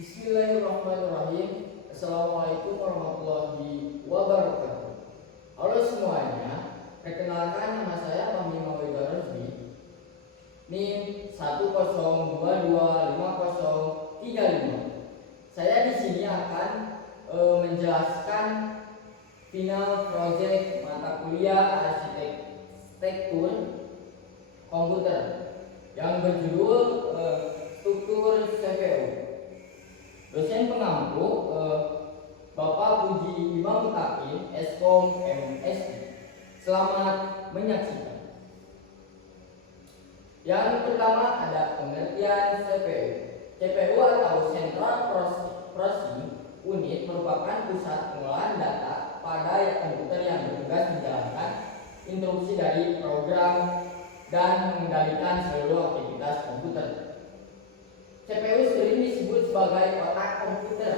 Bismillahirrahmanirrahim. Assalamualaikum warahmatullahi wabarakatuh. Halo semuanya, perkenalkan nama saya Fahmi Maulida Rusdi, NIM 102255035. Saya di sini akan menjelaskan final project mata kuliah arsitektur komputer yang berjudul struktur CPU. Dosen pengampu Bapak Puji Imam Mutakin, Eskom MSI. Selamat menyaksikan. Yang pertama ada pengertian CPU. CPU atau Central Processing Unit merupakan pusat pengolahan data pada komputer yang bertugas menjalankan instruksi dari program dan mengendalikan seluruh aktivitas komputer. CPU sering disebut sebagai otak komputer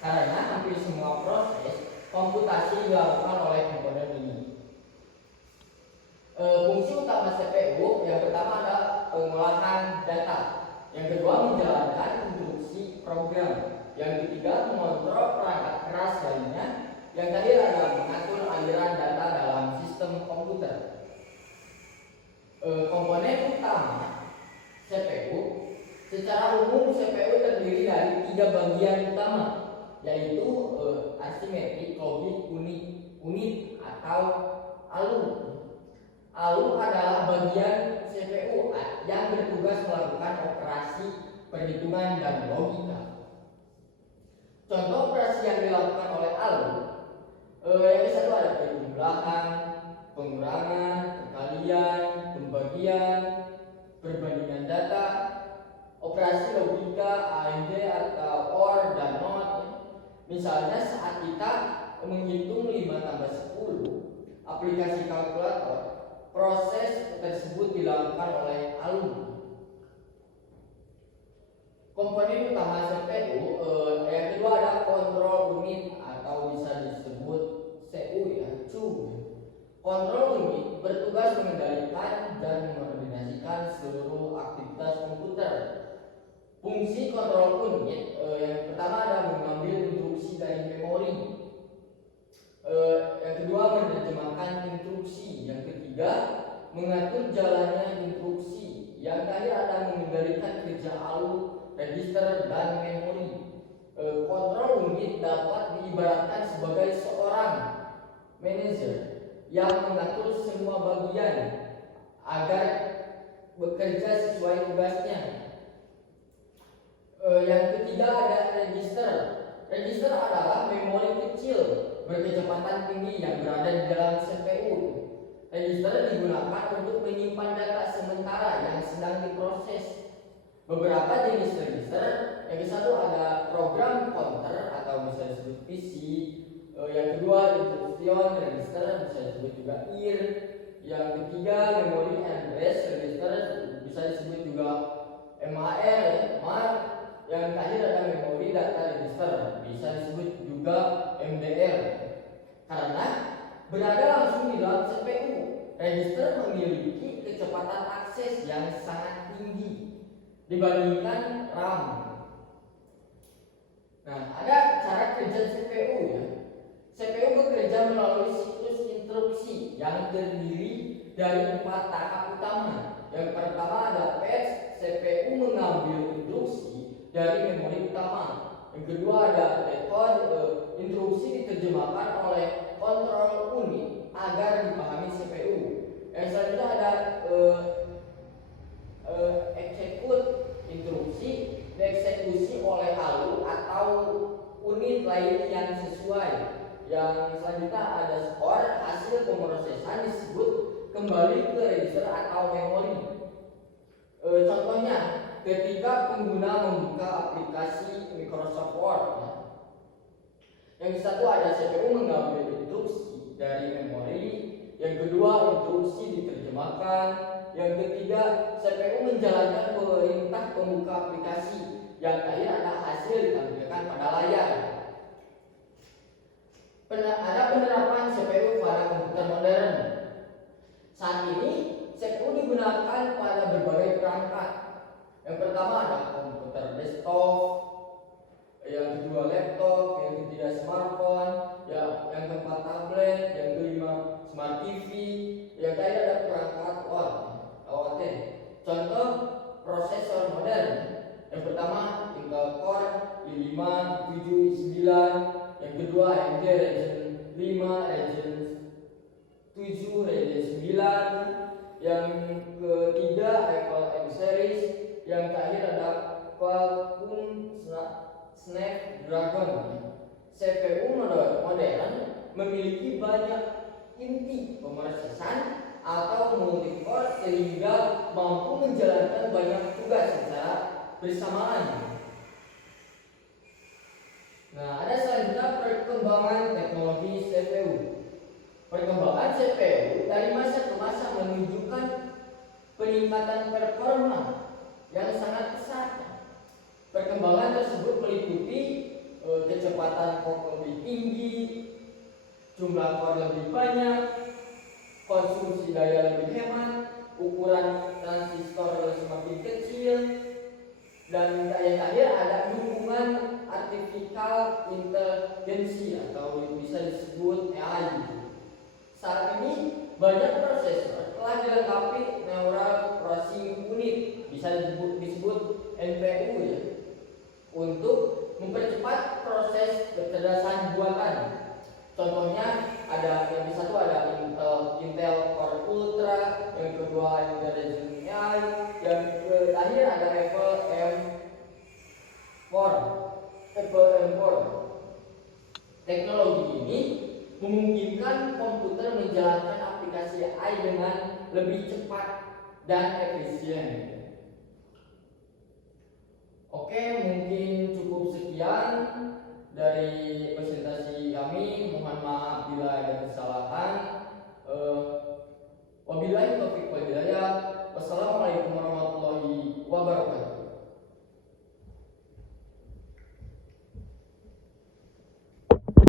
karena hampir semua proses komputasi dilakukan oleh komponen ini. Fungsi utama CPU yang pertama adalah pengolahan data, yang kedua menjalankan instruksi program, yang ketiga mengontrol perangkat keras lainnya, yang terakhir adalah mengatur aliran data dalam sistem komputer. Komponen utama CPU. Secara umum CPU terdiri dari 3 bagian utama, yaitu asimetrik, logik, unit atau ALU. ALU adalah bagian CPU yang bertugas melakukan operasi perhitungan dan logika. Contoh operasi yang dilakukan oleh ALU, yang ke-1 ada penjumlahan, pengurangan, perkalian, pembagian, perbandingan data, operasi logika AND atau OR dan NOT. Misalnya saat kita menghitung 5 tambah 10 aplikasi kalkulator, proses tersebut dilakukan oleh ALU. Komponen utama CPU yang kedua ada kontrol unit atau bisa disebut CU ya, CU. Kontrol unit bertugas mengendalikan dan mengkoordinasikan seluruh aktivitas komputer. Fungsi kontrol unit yang pertama ada mengambil instruksi dari memori, yang kedua menerjemahkan instruksi, yang ketiga mengatur jalannya instruksi, yang terakhir ada mengendalikan kerja ALU, register dan memori. Kontrol unit dapat diibaratkan sebagai seorang manajer yang mengatur semua bagian agar bekerja sesuai tugasnya. Yang ketiga ada register. Register adalah memori kecil berkecepatan tinggi yang berada di dalam CPU. Register digunakan untuk menyimpan data sementara yang sedang diproses. Beberapa jenis register, yang ke-1 ada program counter atau bisa disebut PC. Yang kedua instruction register, bisa disebut juga IR. Yang ketiga memory address register, bisa disebut juga MAR. Yang terakhir ada memory data register, bisa disebut juga MDR. Karena berada langsung di dalam CPU, register memiliki kecepatan akses yang sangat tinggi dibandingkan RAM. Nah, ada cara kerja CPU ya. CPU bekerja melalui siklus instruksi yang terdiri dari 4 tahap utama. Yang pertama ada fetch, CPU mengambil instruksi dari memori utama. Yang kedua ada decode, instruksi diterjemahkan oleh kontrol unit agar dipahami CPU. Yang selanjutnya ada execute, instruksi dieksekusi oleh ALU atau unit lain yang sesuai. Yang selanjutnya ada store, hasil pemrosesan disebut kembali ke register atau memori. Contohnya ketika pengguna membuka aplikasi Microsoft Word ya. Yang satu ada CPU mengambil instruksi dari memori, yang kedua instruksi diterjemahkan, yang ketiga CPU menjalankan perintah pembuka aplikasi, yang terakhir ada hasil ditampilkan pada layar. Ada penerapan CPU pada komputer modern. Saat ini CPU digunakan pada berbagai perangkat. Yang pertama ada komputer desktop, yang terakhir ada perangkat OAT. Contoh prosesor modern. Yang pertama Intel Core i5, i7, i9. Yang kedua AMD Ryzen 5, Ryzen 7, Ryzen 9. Yang ketiga Apple M series. Yang terakhir ada Qualcomm Snapdragon. CPU modern memiliki banyak inti pemrosesan atau multi-core sehingga mampu menjalankan banyak tugas secara bersamaan. Nah, ada selanjutnya perkembangan teknologi CPU. Perkembangan CPU dari masa ke masa menunjukkan peningkatan performa yang sangat pesat. Perkembangan tersebut meliputi kecepatan clock lebih tinggi, jumlah core lebih banyak, konsumsi daya lebih hemat, ukuran transistor semakin kecil, dan yang terakhir ada dukungan artificial intelligence atau bisa disebut AI. Saat ini banyak prosesor telah dilengkapi neural processing unit, bisa disebut NPU ya, untuk mempercepat proses kecerdasan buatan. Contohnya ada yang satu ada Intel Core Ultra, yang kedua Intel Ryzen AI, yang terakhir ada Apple M4. Teknologi ini memungkinkan komputer menjalankan aplikasi AI dengan lebih cepat dan efisien. Oke, mungkin cukup sekian dari